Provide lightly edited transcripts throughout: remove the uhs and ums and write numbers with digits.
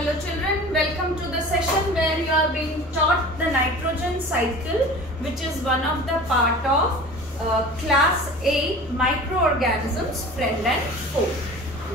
Hello children, welcome to the session where you are being taught the nitrogen cycle, which is one of the part of class 8 microorganisms, friend and foe.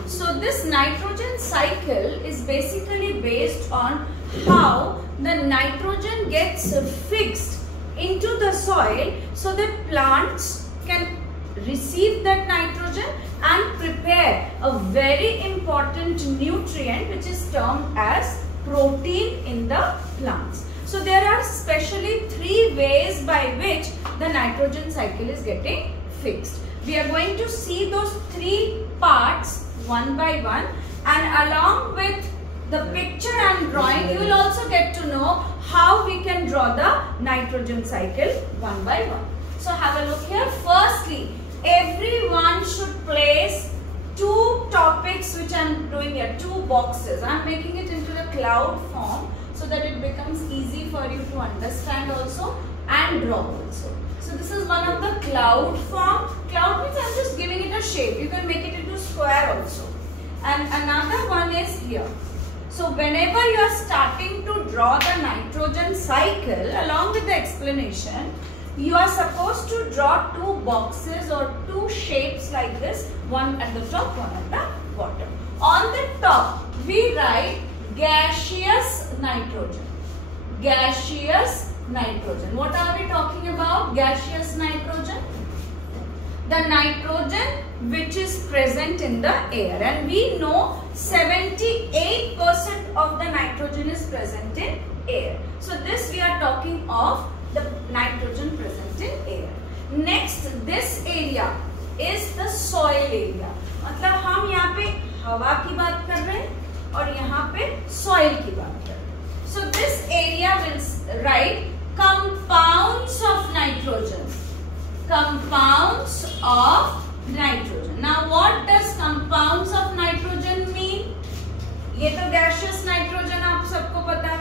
So this nitrogen cycle is basically based on how the nitrogen gets fixed into the soil so that plants can receive that nitrogen and prepare a very important nutrient which is termed as protein in the plants. So there are specially 3 ways by which the nitrogen cycle is getting fixed. We are going to see those 3 parts one by one, and along with the picture and drawing you will also get to know how we can draw the nitrogen cycle one by one. So have a look here. Firstly, everyone should place 2 topics which I am doing here, 2 boxes. I am making it into the cloud form so that it becomes easy for you to understand also and draw also. So this is one of the cloud form. Cloud means I am just giving it a shape. You can make it into square also. And another one is here. So whenever you are starting to draw the nitrogen cycle, along with the explanation, you are supposed to draw 2 boxes or 2 shapes like this, one at the top, one at the bottom. On the top, we write gaseous nitrogen. Gaseous nitrogen. What are we talking about? Gaseous nitrogen. The nitrogen which is present in the air, and we know 78% of the nitrogen is present in air. So this we are talking of the nitrogen present in air. Next, this area is the soil area. मतलब हम यहाँ पे हवा की बात कर रहे हैं और यहाँ पे soil की बात कर रहे हैं. So this area will write compounds of nitrogen. Compounds of nitrogen. Now what does compounds of nitrogen mean? ये तो gaseous nitrogen आप सबको पता है.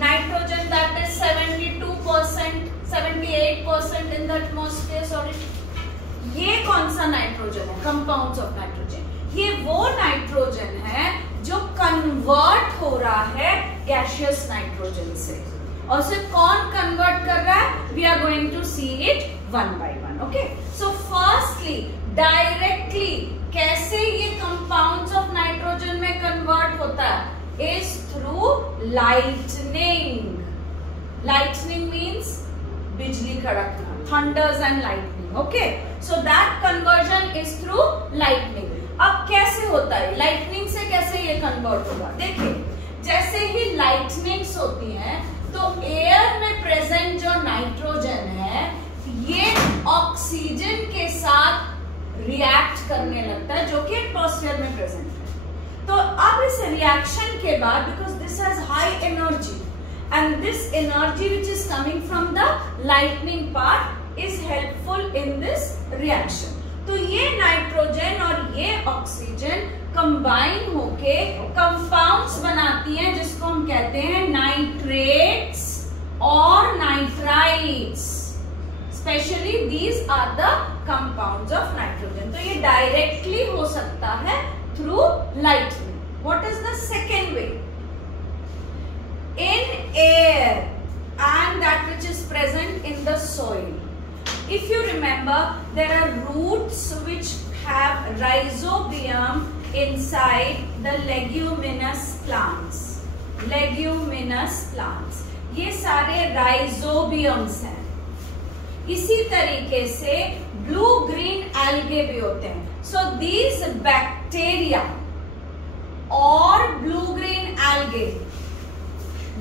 Nitrogen that is 72%, 78% in the atmosphere. Sorry, ये कौन सा नाइट्रोजन है? Compounds of nitrogen. ये वो नाइट्रोजन है जो कन्वर्ट हो रहा है gaseous nitrogen से. और उसे कौन कन्वर्ट कर रहा है? We are going to see it one by one. Okay. So firstly, directly कैसे ये compounds of nitrogen में कन्वर्ट होता है? Is through lightning. Lightning means बिजली कड़कना, thunders and lightning. Okay, so that conversion is through lightning. अब कैसे होता है? Lightning से कैसे ये convert होगा? देखिए, जैसे ही lightnings होती हैं, तो air में present जो नाइट्रोजन है, ये ऑक्सीजन के साथ react करने लगता है, जो कि एटमॉस्फेयर में present है. तो अब इस रिएक्शन के बाद, because this has high energy and this energy which is coming from the lightning part is helpful in this reaction. तो ये नाइट्रोजन और ये ऑक्सीजन कंबाइन होके कंपाउंड्स बनाती हैं जिसको हम कहते हैं नाइट्रेट्स और nitrites. Especially these are the compounds of nitrogen. तो ये डायरेक्टली हो सकता है through lightning. What is the second way? In air and that which is present in the soil. If you remember, there are roots which have rhizobium inside the leguminous plants. Leguminous plants. ये सारे rhizobiums हैं. इसी तरीके से blue green algae भी होते हैं. So these bacteria or blue green algae,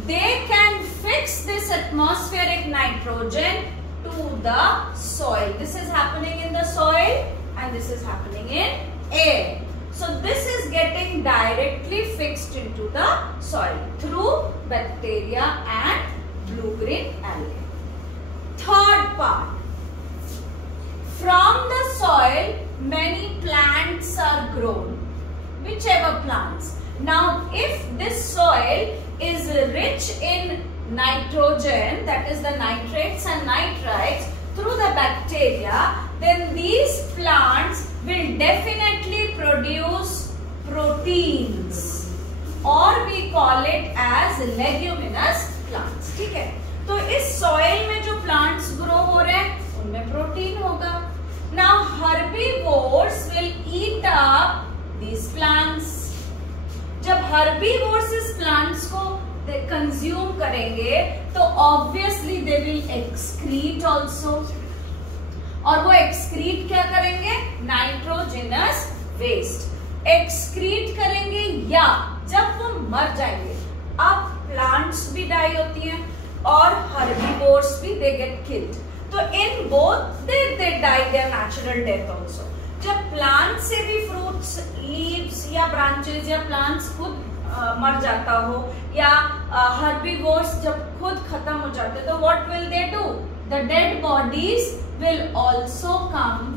they can fix this atmospheric nitrogen to the soil. This is happening in the soil and this is happening in air. So this is getting directly fixed into the soil through bacteria and blue green algae. Third part, from the soil many plants are grown, whichever plants. Now if this soil is rich in nitrogen, that is the nitrates and nitrites, through the bacteria, then these plants will definitely produce proteins. और we call it as leguminous plants. ठीक है, तो इस soil में जो plants grow हो रहे हैं उनमें प्रोटीन होगा। Now herbivores will eat up these plants. जब हर्बीवोर्स इस प्लांट्स को कंज्यूम करेंगे तो obviously they will excrete also, और वो एक्सक्रीट क्या करेंगे? नाइट्रोजनस वेस्ट एक्सक्रीट करेंगे, या जब वो मर जाएंगे, अब प्लांट्स भी डाई होती हैं और हर्बीवोर्स भी दे गेट किल्ड, तो in both they die their natural death also. जब प्लांट से भी फ्रूट्स, लीव्स या ब्रांचेस या प्लांट्स खुद मर जाता हो, या हर्बीवोर्स जब खुद खत्म हो जाते, तो what will they do? The dead bodies will also come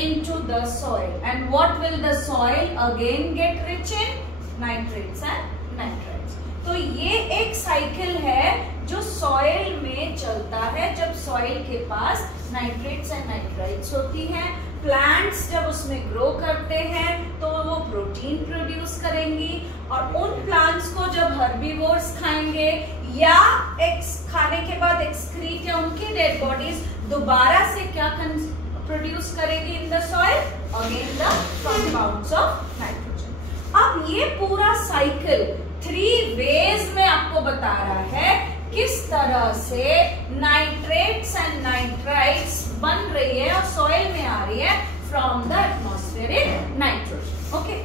into the soil, and what will the soil again get rich in? Nitrates and nitrites. तो ये एक साइकिल है जो सॉइल में चलता है। जब सॉइल के पास नाइट्रेट्स एंड नाइट्राइट्स होती हैं, प्लांट्स जब उसमें ग्रो करते हैं तो वो प्रोटीन प्रोड्यूस करेंगी, और उन प्लांट्स को जब हर्बीवोर्स खाएंगे या खाने के बाद एक्सक्रीट या उनकी डेड बॉडीज दोबारा से क्या प्रोड्यूस करेगी in the soil? Again the compounds of nitrogen. अब ये पूरा साइकिल 3 वेज में आपको बता रहा है किस तरह से नाइट्रेट्स एंड नाइट्राइट्स बन रही है और सॉइल में आ रही है from the atmospheric nitrogen. Okay,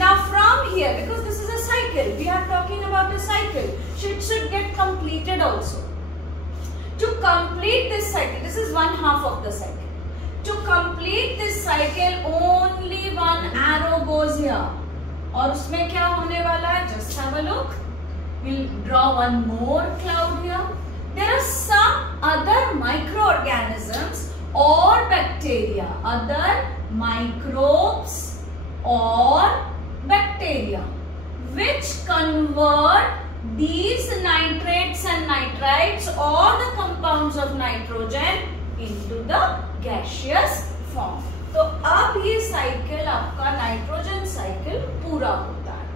now from here, because this is a cycle, we are talking about a cycle, it should get completed also. To complete this cycle, this is one half of the cycle. To complete this cycle, only one arrow goes here. और उसमें क्या होने वाला है? Just have a look. We'll draw one more cloud here. There are some other microorganisms or bacteria, other microbes or bacteria, which convert these nitrates and nitrites or the compounds of nitrogen into the gaseous form. तो अब ये cycle आपका nitrogen cycle पूरा होता है।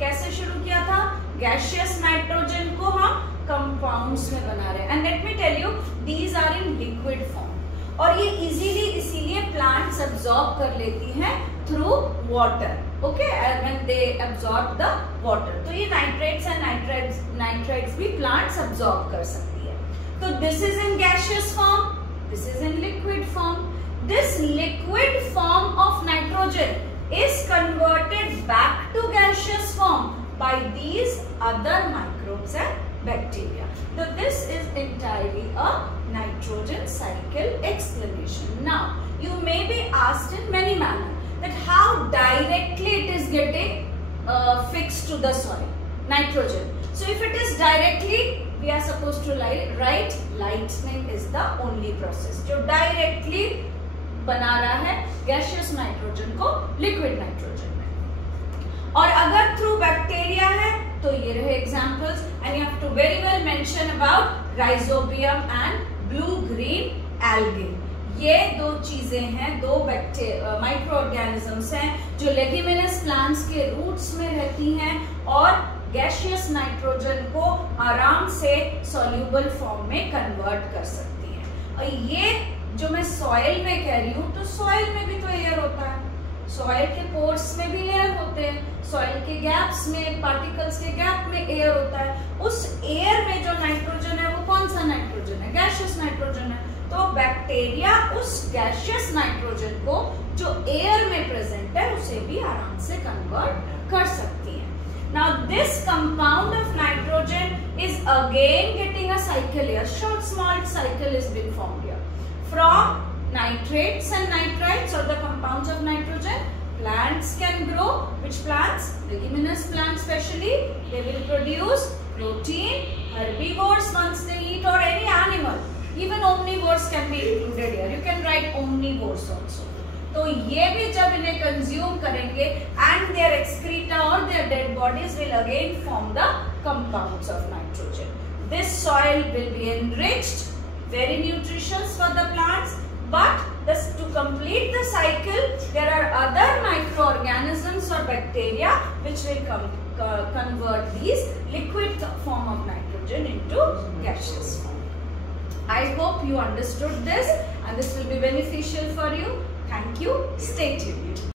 कैसे शुरू किया था? गैसियस नाइट्रोजन को हम कंपाउंड्स में बना रहे हैं, and let me tell you these are in liquid form, और ये इजीली इसीलिए प्लांट्स अब्सॉर्ब कर लेती हैं through water. Okay, when they absorb the water, तो ये नाइट्रेट्स एंड नाइट्राइट्स भी प्लांट्स अब्सॉर्ब कर सकती है। तो this is in gaseous form, this is in liquid form. This liquid form of nitrogen is converted back to gaseous form by these other microbes and bacteria. So this is entirely a nitrogen cycle explanation. Now, you may be asked in many manners that how directly it is getting fixed to the soil, nitrogen. So if it is directly, we are supposed to write lightning is the only process जो directly बना रहा है gaseous nitrogen को liquid nitrogen में। और अगर through bacteria है तो ये रहे examples, and you have to very well mention about rhizobium and blue green algae. ये दो चीजें हैं, दो माइक्रो ऑर्गेनिजम्स हैं जो लेग्यूमिनस प्लांट्स के रूट्स में रहती हैं और गैसियस नाइट्रोजन को आराम से सॉल्यूबल फॉर्म में कन्वर्ट कर सकती हैं। और ये जो मैं सॉइल में कह रही हूँ, तो सॉइल में भी तो एयर होता है, सॉइल के पोर्स में भी एयर होते हैं, सॉइल के गैप्स में, पार्टिकल्स के गैप में एयर होता है। उस एयर में जो नाइट्रोजन है वो कौन सा नाइट्रोजन है? गैसियस नाइट्रोजन है। तो बैक्टीरिया उस गैसियस नाइट्रोजन को जो एयर में प्रेजेंट है उसे भी आराम से कन्वर्ट कर सकती है। Now this compound of nitrogen is again getting a cycle here, short small cycle is being formed here. From nitrates and nitrites or the compounds of nitrogen, plants can grow. Which plants? Leguminous plants especially. They will produce protein. Herbivores once they eat, or any animal. Even omnivores can be included here. You can write omnivores also. तो ये भी जब इन्हें consume करेंगे and their excreta or their dead bodies will again form the compounds of nitrogen. This soil will be enriched, very nutritious for the plants, but To complete the cycle, there are other microorganisms or bacteria which will convert these liquid form of nitrogen into gaseous form. I hope you understood this and this will be beneficial for you. Thank you. Stay tuned.